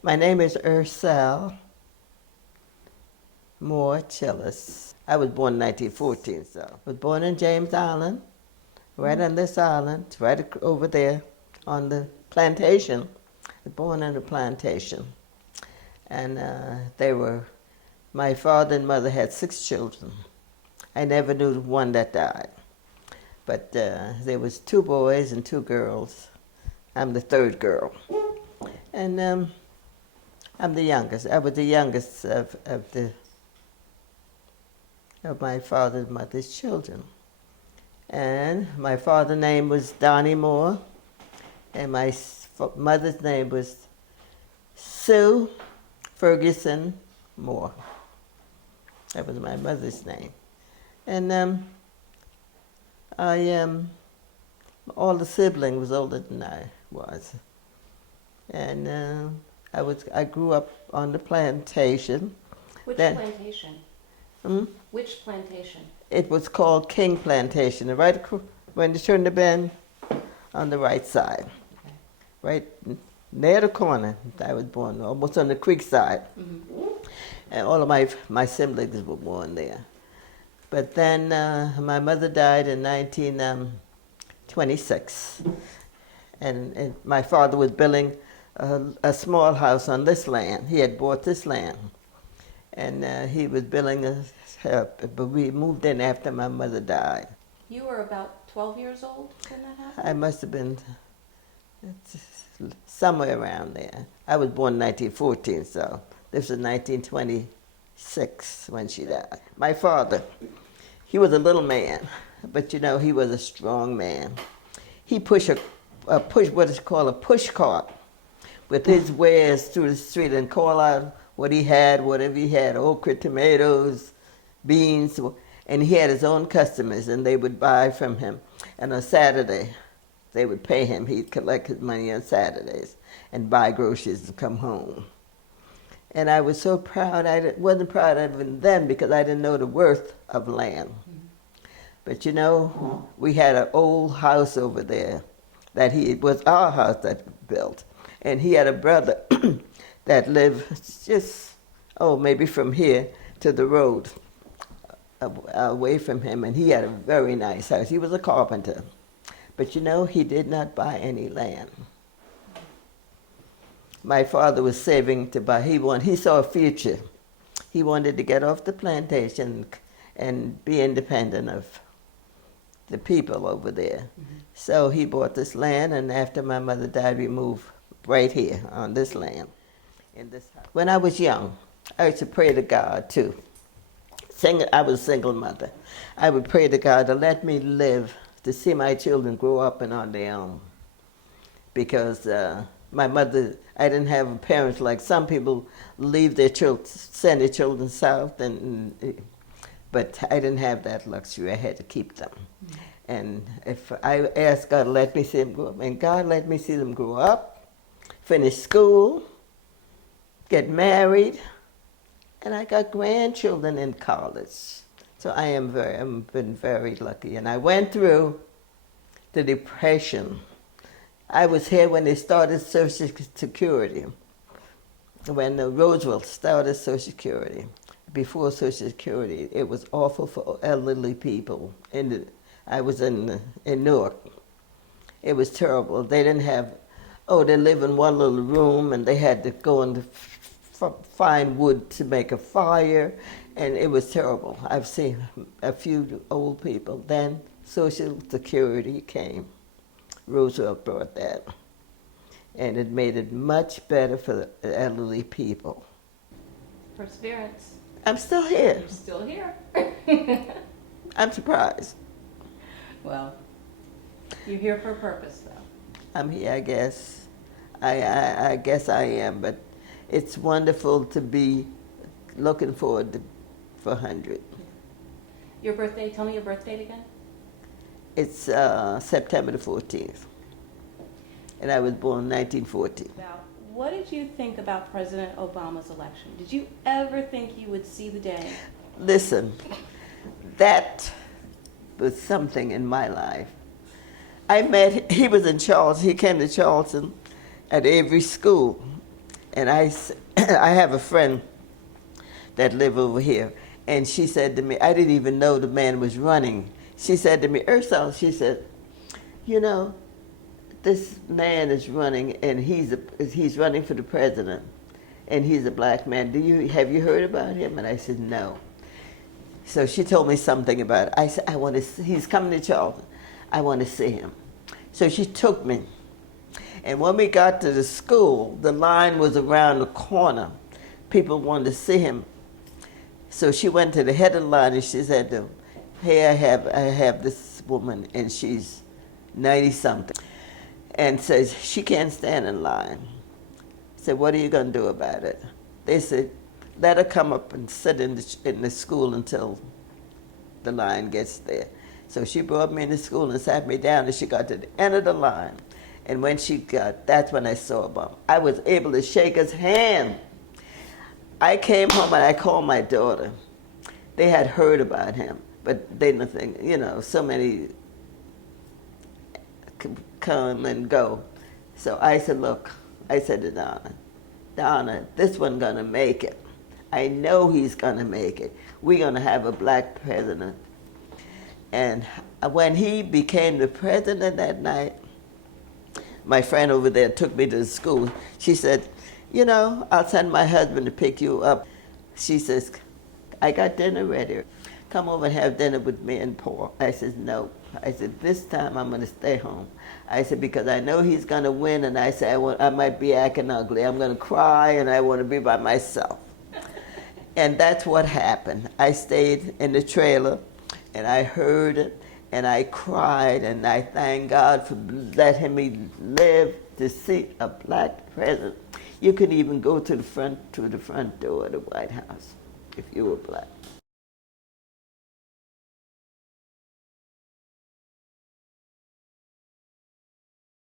My name is ERCELLE Moore Chillis. I was born in 1914, so I was born in James Island, right on this island, right over there on the plantation. I was born on the plantation. And my father and mother had 6 children. I never knew the one that died. But there was 2 boys and 2 girls. I'm the 3rd girl. And I'm the youngest. I was the youngest of my father and mother's children. And my father's name was Donnie Moore, and my mother's name was Sue Ferguson Moore. That was my mother's name. And all the siblings was older than I was. And I grew up on the plantation. Which plantation? Which plantation? It was called King Plantation, right when you turn the bend on the right side. Okay. Right near the corner. I was born almost on the creek side. Mm-hmm. And all of my siblings were born there. But then my mother died in 1926. And my father was building a small house on this land. He had bought this land. And he was building but we moved in after my mother died. You were about 12 years old when that happened? I must have been somewhere around there. I was born in 1914, so this was 1926 when she died. My father, he was a little man, but you know, he was a strong man. He pushed what is called a push cart with his wares through the street and call out what he had, whatever he had, okra, tomatoes, beans, and he had his own customers, and they would buy from him. And on Saturday, they would pay him. He'd collect his money on Saturdays and buy groceries to come home. And I was so proud. I wasn't proud of him then because I didn't know the worth of land. But you know, we had an old house over there that it was our house that built. And he had a brother that lived just, maybe from here to the road, away from him, and he had a very nice house. He was a carpenter. But you know, he did not buy any land. My father was saving to buy, he saw a future. He wanted to get off the plantation and be independent of the people over there. Mm-hmm. So he bought this land, and after my mother died, we moved right here on this land, in this house. When I was young, I used to pray to God too. I was a single mother. I would pray to God to let me live to see my children grow up and on their own. Because my mother, I didn't have parents like some people leave their children, send their children south, but I didn't have that luxury. I had to keep them. Mm-hmm. And if I asked God to let me see them grow up, and God let me see them grow up, finish school, get married, and I got grandchildren in college. So I've been very lucky. And I went through the Depression. I was here when they started Social Security, when Roosevelt started Social Security. Before Social Security, it was awful for elderly people. I was in Newark. It was terrible. They didn't have, they live in one little room, and they had to go and find wood to make a fire, and it was terrible. I've seen a few old people. Then Social Security came. Roosevelt brought that, and it made it much better for the elderly people. Perseverance. I'm still here. You're still here. I'm surprised. Well, you're here for a purpose, though. I'm here, I guess. I guess I am, but it's wonderful to be looking forward to 100. Your birthday, tell me your birth date again. It's September the 14th, and I was born in 1914. What did you think about President Obama's election? Did you ever think you would see the day? Listen, that was something in my life. He was in Charleston. He came to Charleston at every school. And I have a friend that live over here, and she said to me, I didn't even know the man was running. She said to me, ERCELLE, she said, you know, this man is running, and he's running for the president, and he's a black man. Have you heard about him? And I said, no. So she told me something about it. I said, he's coming to Charleston. I want to see him. So she took me. And when we got to the school, the line was around the corner. People wanted to see him. So she went to the head of the line and she said to him, hey, I have this woman, and she's 90-something. And says, she can't stand in line. I said, what are you going to do about it? They said, let her come up and sit in the school until the line gets there. So she brought me into school and sat me down, and she got to the end of the line. And when that's when I saw Obama. I was able to shake his hand. I came home and I called my daughter. They had heard about him, but they didn't think, so many come and go. So I said, look, I said to Donna, this one's gonna make it. I know he's gonna make it. We're gonna have a black president. And when he became the president that night, my friend over there took me to the school. She said, I'll send my husband to pick you up. She says, I got dinner ready. Come over and have dinner with me and Paul. I said, no. I said, this time I'm going to stay home. I said, because I know he's going to win, and I said, I might be acting ugly. I'm going to cry, and I want to be by myself. And that's what happened. I stayed in the trailer, and I heard it, and I cried, and I thank God for letting me live to see a black president. You could even go to the front door of the White House if you were black.